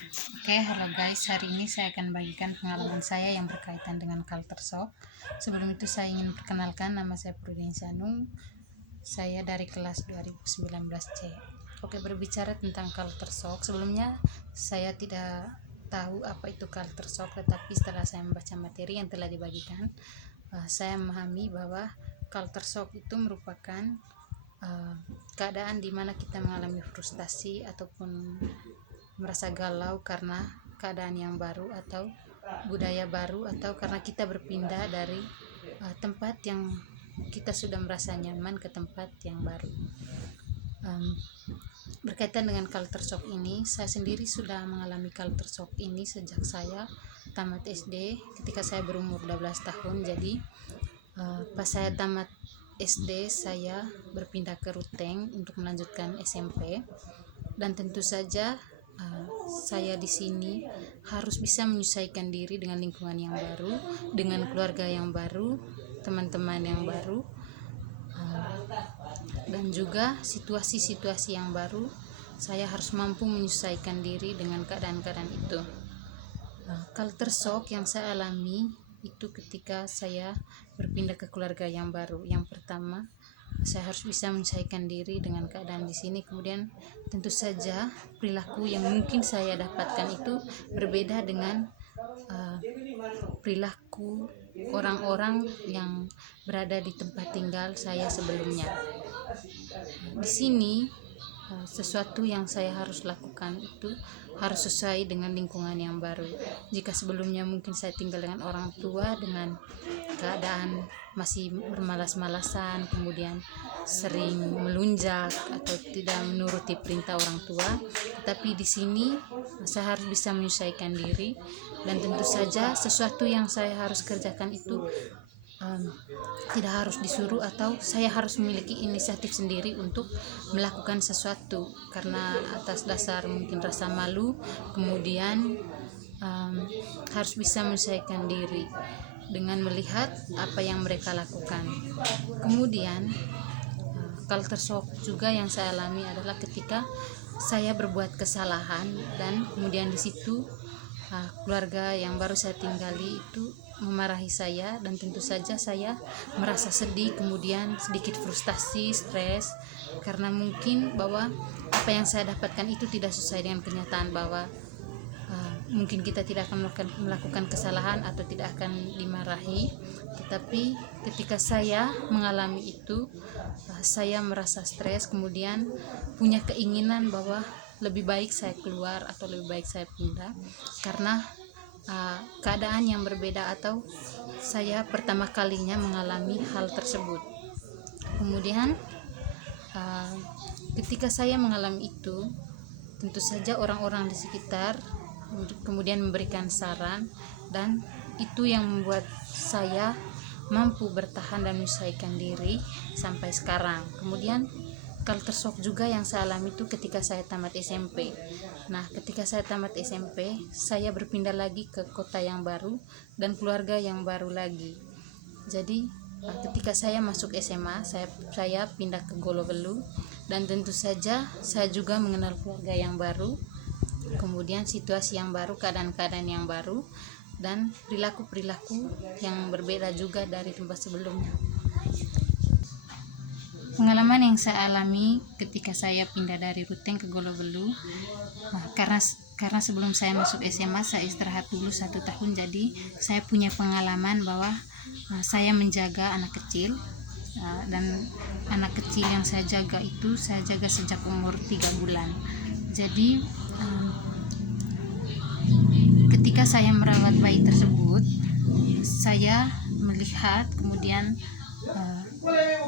Oke, halo guys. Hari ini saya akan bagikan pengalaman saya yang berkaitan dengan culture shock. Sebelum itu saya ingin perkenalkan, nama saya Prudensianung. Saya dari kelas 2019C. Oke, berbicara tentang culture shock. Sebelumnya saya tidak tahu apa itu culture shock, tetapi setelah saya membaca materi yang telah dibagikan, saya memahami bahwa culture shock itu merupakan keadaan di mana kita mengalami frustasi ataupun merasa galau karena keadaan yang baru atau budaya baru, atau karena kita berpindah dari tempat yang kita sudah merasa nyaman ke tempat yang baru. Berkaitan dengan culture shock ini, saya sendiri sudah mengalami culture shock ini sejak saya tamat SD ketika saya berumur 12 tahun. Jadi pas saya tamat SD, saya berpindah ke Ruteng untuk melanjutkan SMP, dan tentu saja saya di sini harus bisa menyesuaikan diri dengan lingkungan yang baru, dengan keluarga yang baru, teman-teman yang baru, dan juga situasi-situasi yang baru. Saya harus mampu menyesuaikan diri dengan keadaan-keadaan itu. Culture shock yang saya alami itu ketika saya berpindah ke keluarga yang baru. Yang pertama, saya harus bisa menyesuaikan diri dengan keadaan di sini. Kemudian tentu saja perilaku yang mungkin saya dapatkan itu berbeda dengan perilaku orang-orang yang berada di tempat tinggal saya sebelumnya. Di sini sesuatu yang saya harus lakukan itu harus sesuai dengan lingkungan yang baru. Jika sebelumnya mungkin saya tinggal dengan orang tua dengan keadaan masih bermalas-malasan, kemudian sering melunjak atau tidak menuruti perintah orang tua, tetapi di sini saya harus bisa menyesuaikan diri, dan tentu saja sesuatu yang saya harus kerjakan itu tidak harus disuruh, atau saya harus memiliki inisiatif sendiri untuk melakukan sesuatu karena atas dasar mungkin rasa malu. Kemudian harus bisa menyesuaikan diri dengan melihat apa yang mereka lakukan. Kemudian culture shock juga yang saya alami adalah ketika saya berbuat kesalahan, dan kemudian di situ keluarga yang baru saya tinggali itu memarahi saya, dan tentu saja saya merasa sedih, kemudian sedikit frustasi, stres, karena mungkin bahwa apa yang saya dapatkan itu tidak sesuai dengan kenyataan, bahwa mungkin kita tidak akan melakukan kesalahan atau tidak akan dimarahi, tetapi ketika saya mengalami itu, saya merasa stres, kemudian punya keinginan bahwa lebih baik saya keluar atau lebih baik saya pindah karena keadaan yang berbeda, atau saya pertama kalinya mengalami hal tersebut. Kemudian ketika saya mengalami itu, tentu saja orang-orang di sekitar kemudian memberikan saran, dan itu yang membuat saya mampu bertahan dan menyesuaikan diri sampai sekarang. Kemudian culture shock juga yang saya alami itu ketika saya tamat SMP. Nah, ketika saya tamat SMP, saya berpindah lagi ke kota yang baru dan keluarga yang baru lagi. Jadi ketika saya masuk SMA, saya pindah ke Golobelu, dan tentu saja saya juga mengenal keluarga yang baru, kemudian situasi yang baru, keadaan-keadaan yang baru, dan perilaku-perilaku yang berbeda juga dari tempat sebelumnya. Pengalaman yang saya alami ketika saya pindah dari Ruteng ke Golobelu, karena sebelum saya masuk SMA saya istirahat dulu 1 tahun, jadi saya punya pengalaman bahwa saya menjaga anak kecil, dan anak kecil yang saya jaga itu saya jaga sejak umur 3 bulan. Jadi ketika saya merawat bayi tersebut, saya melihat, kemudian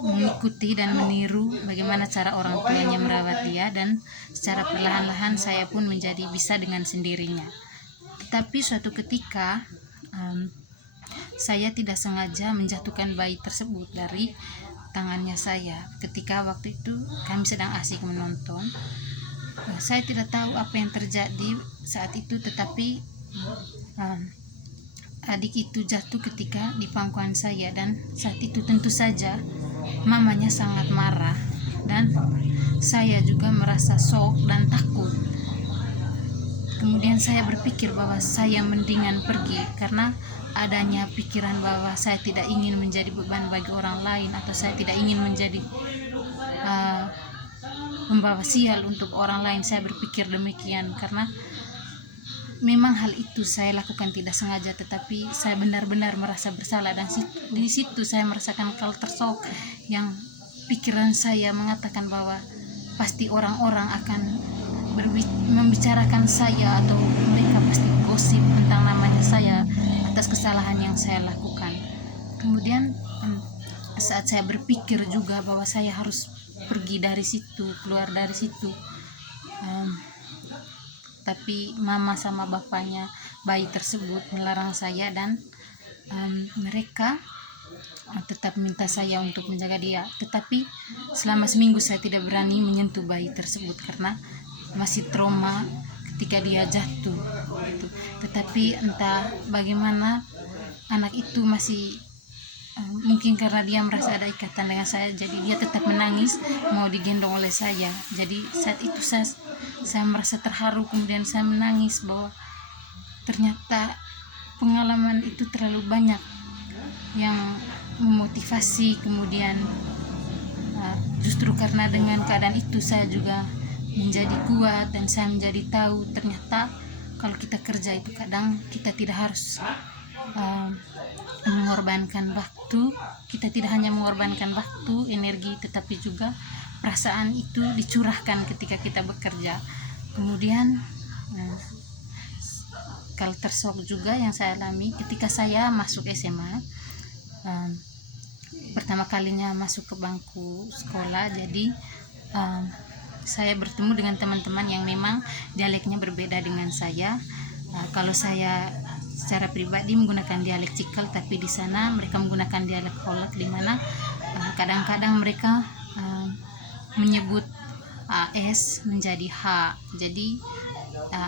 mengikuti dan meniru bagaimana cara orang tuanya merawat dia, dan secara perlahan-lahan saya pun menjadi bisa dengan sendirinya. Tetapi suatu ketika saya tidak sengaja menjatuhkan bayi tersebut dari tangannya saya. Ketika waktu itu kami sedang asik menonton, saya tidak tahu apa yang terjadi saat itu, tetapi adik itu jatuh ketika di pangkuan saya, dan saat itu tentu saja mamanya sangat marah, dan saya juga merasa shock dan takut. Kemudian saya berpikir bahwa saya mendingan pergi karena adanya pikiran bahwa saya tidak ingin menjadi beban bagi orang lain, atau saya tidak ingin menjadi membawa sial untuk orang lain. Saya berpikir demikian karena memang hal itu saya lakukan tidak sengaja, tetapi saya benar-benar merasa bersalah, dan di situ saya merasakan culture shock, yang pikiran saya mengatakan bahwa pasti orang-orang akan membicarakan saya, atau mereka pasti gosip tentang namanya saya atas kesalahan yang saya lakukan. Kemudian saat saya berpikir juga bahwa saya harus pergi dari situ, keluar dari situ, tapi mama sama bapaknya bayi tersebut melarang saya, dan mereka tetap minta saya untuk menjaga dia. Tetapi selama seminggu saya tidak berani menyentuh bayi tersebut karena masih trauma ketika dia jatuh gitu. Tetapi entah bagaimana anak itu masih mungkin karena dia merasa ada ikatan dengan saya, jadi dia tetap menangis mau digendong oleh saya. Jadi saat itu saya merasa terharu, kemudian saya menangis bahwa ternyata pengalaman itu terlalu banyak yang memotivasi. Kemudian justru karena dengan keadaan itu saya juga menjadi kuat, dan saya menjadi tahu ternyata kalau kita kerja itu kadang kita tidak harus mengorbankan waktu. Kita tidak hanya mengorbankan waktu, energi, tetapi juga perasaan itu dicurahkan ketika kita bekerja. Kemudian culture shock juga yang saya alami ketika saya masuk SMA. Pertama kalinya masuk ke bangku sekolah, jadi saya bertemu dengan teman-teman yang memang dialeknya berbeda dengan saya. Kalau saya secara pribadi menggunakan dialek Cikal, tapi di sana mereka menggunakan dialek Holak, di mana kadang-kadang mereka menyebut S menjadi H. Jadi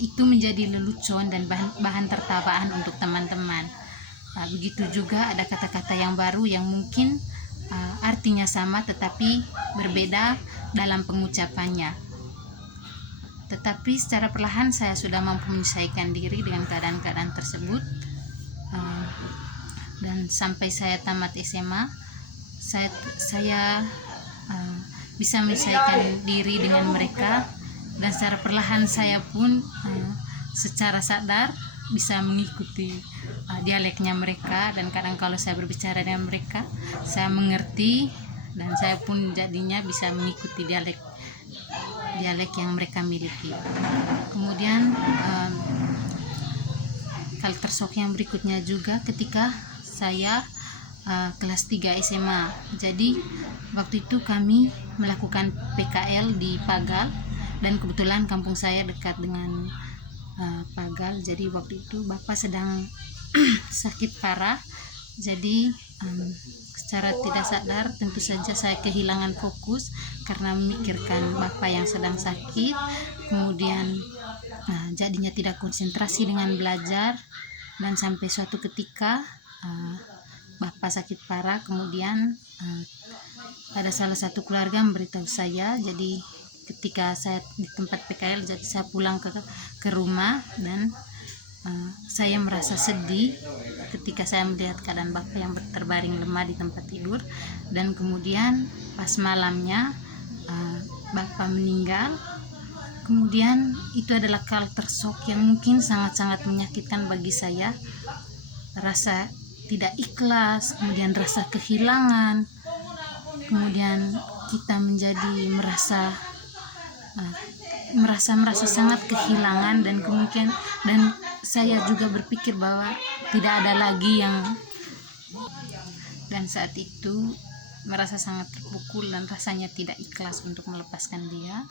itu menjadi lelucon dan bahan tertawaan untuk teman-teman. Begitu juga ada kata-kata yang baru yang mungkin artinya sama tetapi berbeda dalam pengucapannya. Tetapi secara perlahan saya sudah mampu menyesuaikan diri dengan keadaan-keadaan tersebut, dan sampai saya tamat SMA saya bisa menyesuaikan diri dengan mereka, dan secara perlahan saya pun secara sadar bisa mengikuti dialeknya mereka. Dan kadang kalau saya berbicara dengan mereka saya mengerti, dan saya pun jadinya bisa mengikuti dialek yang mereka miliki. Kemudian culture shock yang berikutnya juga ketika saya kelas 3 SMA. Jadi waktu itu kami melakukan PKL di Pagal, dan kebetulan kampung saya dekat dengan Pagal. Jadi waktu itu bapak sedang sakit parah, jadi secara tidak sadar tentu saja saya kehilangan fokus karena memikirkan bapak yang sedang sakit. Kemudian jadinya tidak konsentrasi dengan belajar, dan sampai suatu ketika bapak sakit parah. Kemudian ada salah satu keluarga memberitahu saya. Jadi ketika saya di tempat PKL, jadi saya pulang ke rumah, dan saya merasa sedih ketika saya melihat keadaan bapak yang terbaring lemah di tempat tidur. Dan kemudian pas malamnya bapak meninggal. Kemudian itu adalah culture shock yang mungkin sangat-sangat menyakitkan bagi saya. Rasa tidak ikhlas, kemudian rasa kehilangan, kemudian kita menjadi merasa sangat kehilangan, dan saya juga berpikir bahwa tidak ada lagi yang, dan saat itu merasa sangat terpukul dan rasanya tidak ikhlas untuk melepaskan dia.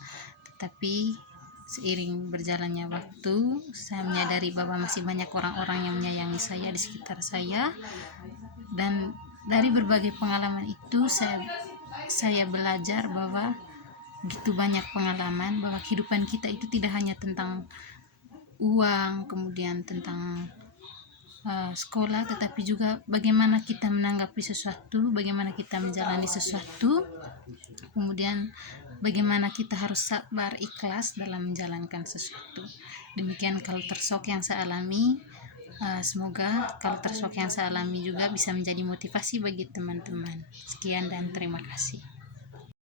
Tetapi seiring berjalannya waktu saya menyadari bahwa masih banyak orang-orang yang menyayangi saya di sekitar saya, dan dari berbagai pengalaman itu saya belajar bahwa begitu banyak pengalaman, bahwa kehidupan kita itu tidak hanya tentang uang, kemudian tentang sekolah, tetapi juga bagaimana kita menanggapi sesuatu, bagaimana kita menjalani sesuatu. Kemudian bagaimana kita harus sabar, ikhlas dalam menjalankan sesuatu. Demikian culture shock yang saya alami. Semoga culture shock yang saya alami juga bisa menjadi motivasi bagi teman-teman. Sekian dan terima kasih.